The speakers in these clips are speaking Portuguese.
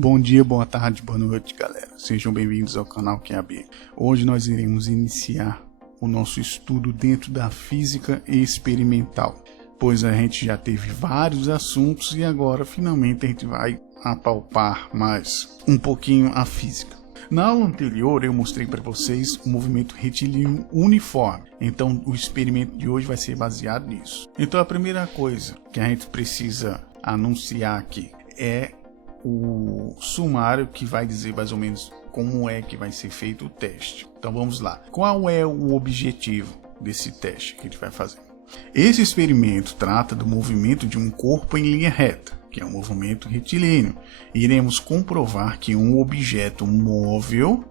Bom dia, boa tarde, boa noite, galera. Sejam bem-vindos ao canal QAB. Hoje nós iremos iniciar o nosso estudo dentro da física experimental, pois a gente já teve vários assuntos e agora finalmente a gente vai apalpar mais um pouquinho a física. Na aula anterior eu mostrei para vocês o movimento retilíneo uniforme, então o experimento de hoje vai ser baseado nisso. Então a primeira coisa que a gente precisa anunciar aqui é o sumário que vai dizer mais ou menos como é que vai ser feito o teste. Então vamos lá. Qual é o objetivo desse teste que a gente vai fazer? Esse experimento trata do movimento de um corpo em linha reta, que é um movimento retilíneo. Iremos comprovar que um objeto móvel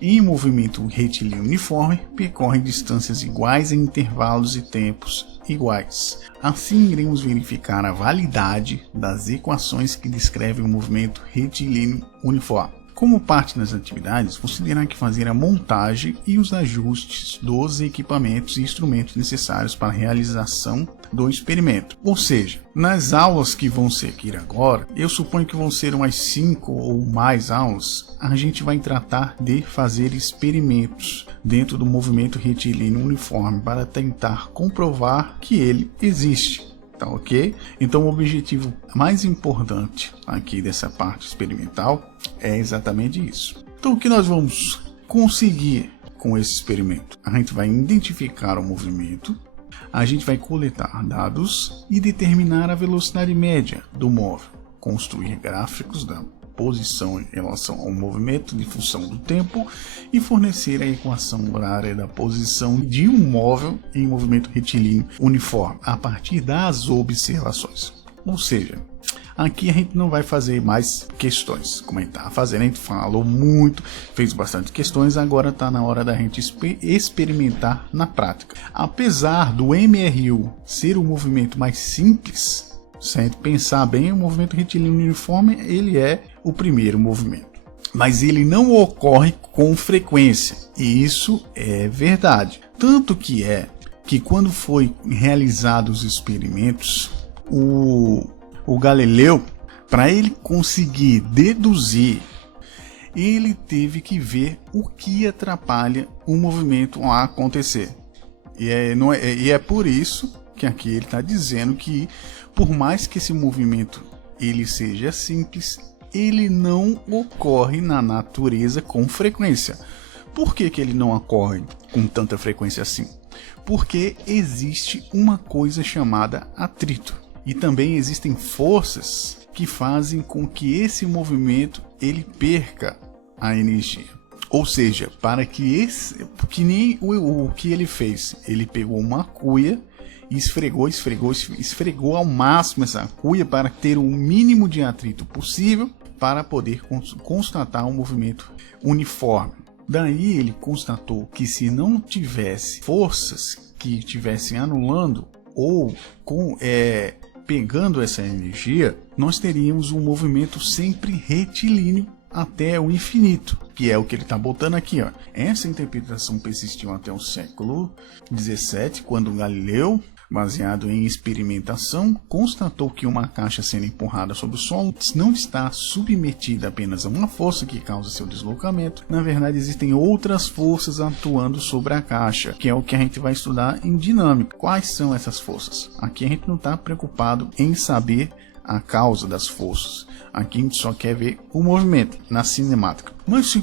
em movimento retilíneo uniforme percorre distâncias iguais em intervalos e tempos iguais. Assim, iremos verificar a validade das equações que descrevem o movimento retilíneo uniforme. Como parte das atividades, você terá que fazer a montagem e os ajustes dos equipamentos e instrumentos necessários para a realização do experimento. Ou seja, nas aulas que vão seguir agora, eu suponho que vão ser umas 5 ou mais aulas, a gente vai tratar de fazer experimentos dentro do movimento retilíneo uniforme para tentar comprovar que ele existe. Tá ok? Então o objetivo mais importante aqui dessa parte experimental é exatamente isso. Então o que nós vamos conseguir com esse experimento? A gente vai identificar o movimento, a gente vai coletar dados e determinar a velocidade média do móvel, construir gráficos da posição em relação ao movimento de função do tempo e fornecer a equação horária da posição de um móvel em movimento retilíneo uniforme a partir das observações. Ou seja, aqui a gente não vai fazer mais questões, como a gente estava fazendo, a gente falou muito, fez bastante questões, agora está na hora da gente experimentar na prática. Apesar do MRU ser o movimento mais simples, se a gente pensar bem, o movimento retilíneo uniforme ele é o primeiro movimento, mas ele não ocorre com frequência, e isso é verdade. Tanto que quando foi realizados os experimentos, o Galileu, para ele conseguir deduzir, ele teve que ver o que atrapalha o movimento a acontecer. E é por isso que aqui ele está dizendo que, por mais que esse movimento ele seja simples, ele não ocorre na natureza com frequência. Por que ele não ocorre com tanta frequência assim? Porque existe uma coisa chamada atrito. E também existem forças que fazem com que esse movimento ele perca a energia. Ou seja, para que nem o que ele fez, ele pegou uma cuia e esfregou ao máximo essa cuia para ter o mínimo de atrito possível para poder constatar um movimento uniforme. Daí ele constatou que se não tivesse forças que estivessem anulando ou pegando essa energia, nós teríamos um movimento sempre retilíneo até o infinito, que é o que ele está botando aqui, ó. Essa interpretação persistiu até o século XVII, quando Galileu, baseado em experimentação, constatou que uma caixa sendo empurrada sobre o solo não está submetida apenas a uma força que causa seu deslocamento. Na verdade, existem outras forças atuando sobre a caixa, que é o que a gente vai estudar em dinâmica. Quais são essas forças? Aqui a gente não está preocupado em saber a causa das forças. Aqui a gente só quer ver o movimento na cinemática. Mas se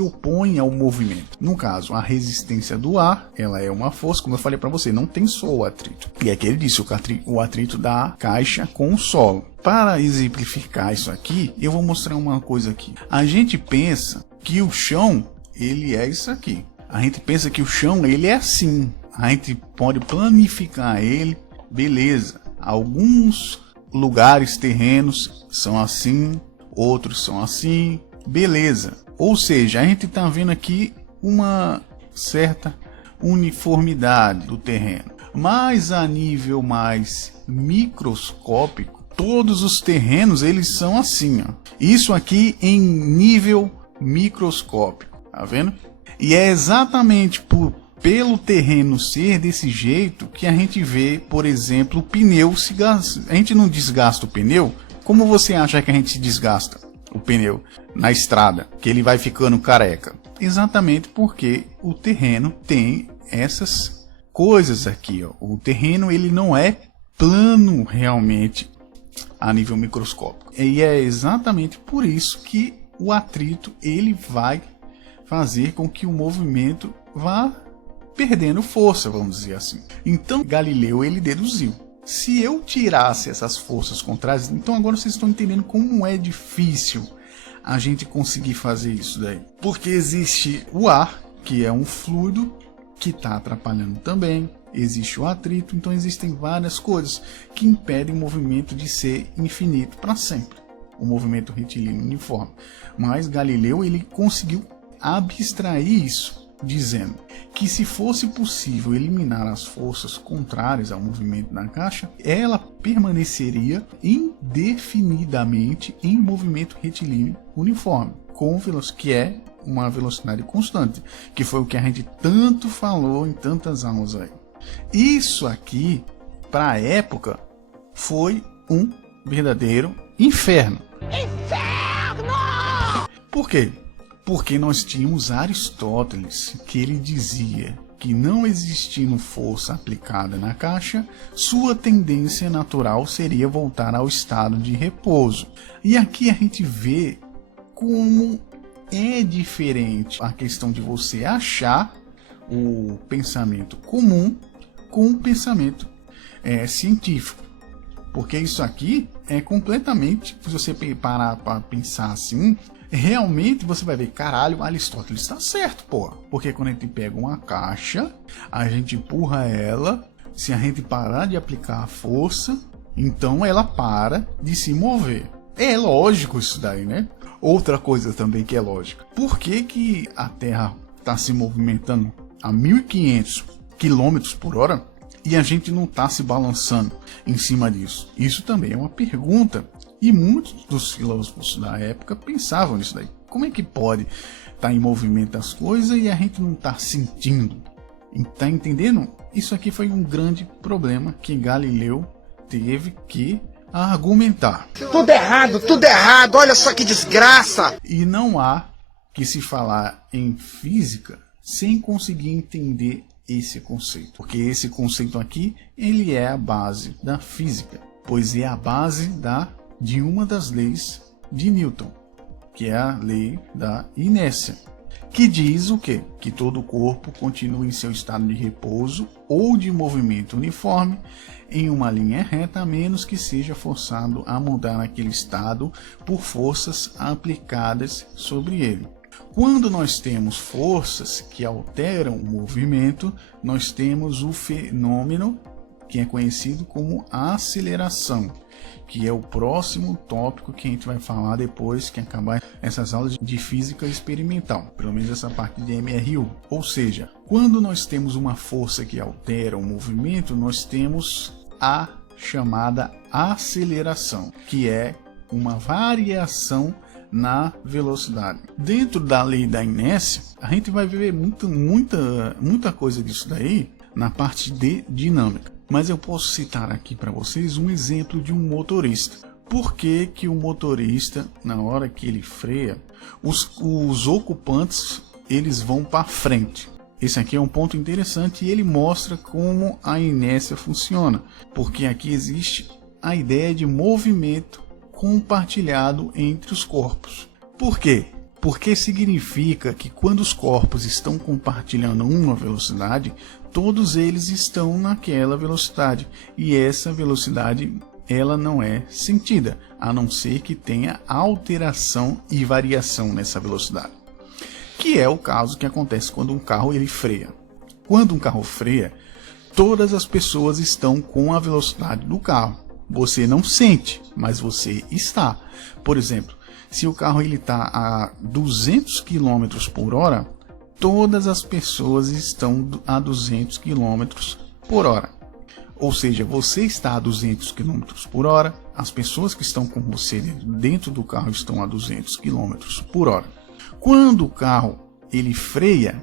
opõe ao movimento. No caso, a resistência do ar, ela é uma força, como eu falei para você, não tem só o atrito. E aqui ele disse o atrito da caixa com o solo. Para exemplificar isso aqui, eu vou mostrar uma coisa aqui. A gente pensa que o chão, ele é isso aqui. A gente pensa que o chão, ele é assim. A gente pode planificar ele, beleza. Alguns lugares, terrenos são assim, outros são assim, beleza. Ou seja, a gente está vendo aqui uma certa uniformidade do terreno. Mas a nível mais microscópico, todos os terrenos eles são assim, ó. Isso aqui em nível microscópico, tá vendo? E é exatamente pelo terreno ser desse jeito que a gente vê, por exemplo, o pneu se gasta. A gente não desgasta o pneu Como você acha que a gente desgasta o pneu na estrada, que ele vai ficando careca? Exatamente porque o terreno tem essas coisas aqui, ó. O terreno ele não é plano realmente a nível microscópico. E é exatamente por isso que o atrito ele vai fazer com que o movimento vá perdendo força, vamos dizer assim. Então Galileu ele deduziu: se eu tirasse essas forças contrárias, então agora vocês estão entendendo como é difícil a gente conseguir fazer isso daí. Porque existe o ar, que é um fluido que está atrapalhando também. Existe o atrito, então existem várias coisas que impedem o movimento de ser infinito para sempre, o movimento retilíneo uniforme. Mas Galileu ele conseguiu abstrair isso, dizendo que se fosse possível eliminar as forças contrárias ao movimento da caixa, ela permaneceria indefinidamente em movimento retilíneo uniforme, que é uma velocidade constante, que foi o que a gente tanto falou em tantas aulas aí. Isso aqui, para a época, foi um verdadeiro inferno. Inferno! Por quê? Porque nós tínhamos Aristóteles, que ele dizia que não existindo força aplicada na caixa, sua tendência natural seria voltar ao estado de repouso. E aqui a gente vê como é diferente a questão de você achar o pensamento comum com o pensamento científico. Porque isso aqui é completamente, se você parar para pensar assim, realmente você vai ver, caralho, Aristóteles está certo, pô. Porque quando a gente pega uma caixa, a gente empurra ela, se a gente parar de aplicar a força, então ela para de se mover. É lógico isso daí, né? Outra coisa também que é lógica. Por que que a Terra está se movimentando a 1.500 km por hora e a gente não está se balançando em cima disso? Isso também é uma pergunta. E muitos dos filósofos da época pensavam nisso daí. Como é que pode estar em movimento as coisas e a gente não está sentindo? Está entendendo? Isso aqui foi um grande problema que Galileu teve que argumentar. Tudo errado, olha só que desgraça! E não há que se falar em física sem conseguir entender esse conceito. Porque esse conceito aqui, ele é a base da física, pois é a base de uma das leis de Newton, que é a lei da inércia, que diz o quê? Que todo corpo continua em seu estado de repouso ou de movimento uniforme em uma linha reta, a menos que seja forçado a mudar aquele estado por forças aplicadas sobre ele. Quando nós temos forças que alteram o movimento, nós temos o fenômeno que é conhecido como aceleração, que é o próximo tópico que a gente vai falar depois que acabar essas aulas de física experimental, pelo menos essa parte de MRU. Ou seja, quando nós temos uma força que altera o movimento, nós temos a chamada aceleração, que é uma variação na velocidade. Dentro da lei da inércia, a gente vai ver muita coisa disso daí na parte de dinâmica. Mas eu posso citar aqui para vocês um exemplo de um motorista. Por que que o motorista, na hora que ele freia, os ocupantes eles vão para frente? Esse aqui é um ponto interessante e ele mostra como a inércia funciona. Porque aqui existe a ideia de movimento compartilhado entre os corpos. Por quê? Porque significa que quando os corpos estão compartilhando uma velocidade, todos eles estão naquela velocidade, e essa velocidade ela não é sentida, a não ser que tenha alteração e variação nessa velocidade, que é o caso que acontece quando um carro ele freia. Quando um carro freia, todas as pessoas estão com a velocidade do carro. Você não sente, mas você está. Por exemplo, se o carro está a 200 km por hora, todas as pessoas estão a 200 km por hora. Ou seja, você está a 200 km por hora, as pessoas que estão com você dentro do carro estão a 200 km por hora. Quando o carro ele freia,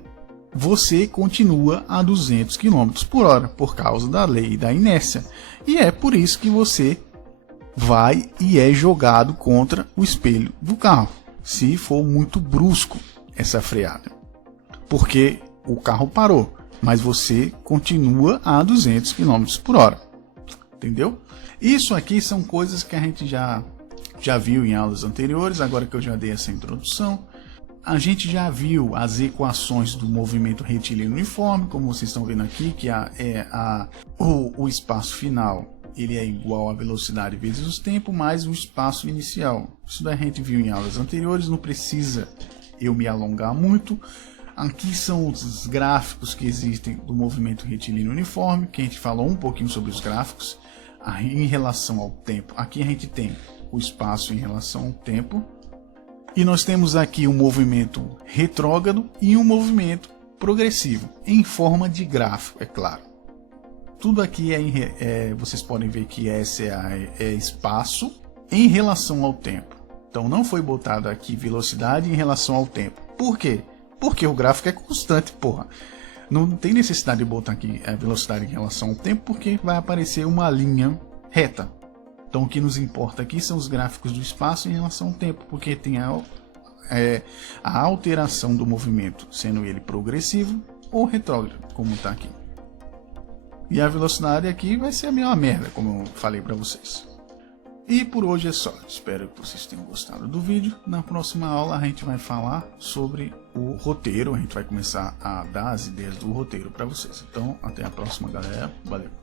você continua a 200 km por hora, por causa da lei da inércia. E é por isso que você vai e é jogado contra o espelho do carro, se for muito brusco essa freada, porque o carro parou, mas você continua a 200 km por hora, entendeu? Isso aqui são coisas que a gente já viu em aulas anteriores. Agora que eu já dei essa introdução, a gente já viu as equações do movimento retilíneo uniforme, como vocês estão vendo aqui, que o espaço final ele é igual à velocidade vezes o tempo mais o espaço inicial. Isso daí a gente viu em aulas anteriores, não precisa eu me alongar muito. Aqui são os gráficos que existem do movimento retilíneo uniforme, que a gente falou um pouquinho sobre os gráficos em relação ao tempo. Aqui a gente tem o espaço em relação ao tempo, e nós temos aqui um movimento retrógrado e um movimento progressivo, em forma de gráfico, é claro. Tudo aqui vocês podem ver que esse é espaço em relação ao tempo. Então não foi botado aqui velocidade em relação ao tempo. Por quê? Porque o gráfico é constante, porra. Não tem necessidade de botar aqui a velocidade em relação ao tempo, porque vai aparecer uma linha reta. Então o que nos importa aqui são os gráficos do espaço em relação ao tempo, porque tem a alteração do movimento, sendo ele progressivo ou retrógrado, como está aqui. E a velocidade aqui vai ser a mesma merda, como eu falei para vocês. E por hoje é só. Espero que vocês tenham gostado do vídeo. Na próxima aula a gente vai falar sobre o roteiro. A gente vai começar a dar as ideias do roteiro para vocês. Então até a próxima, galera. Valeu!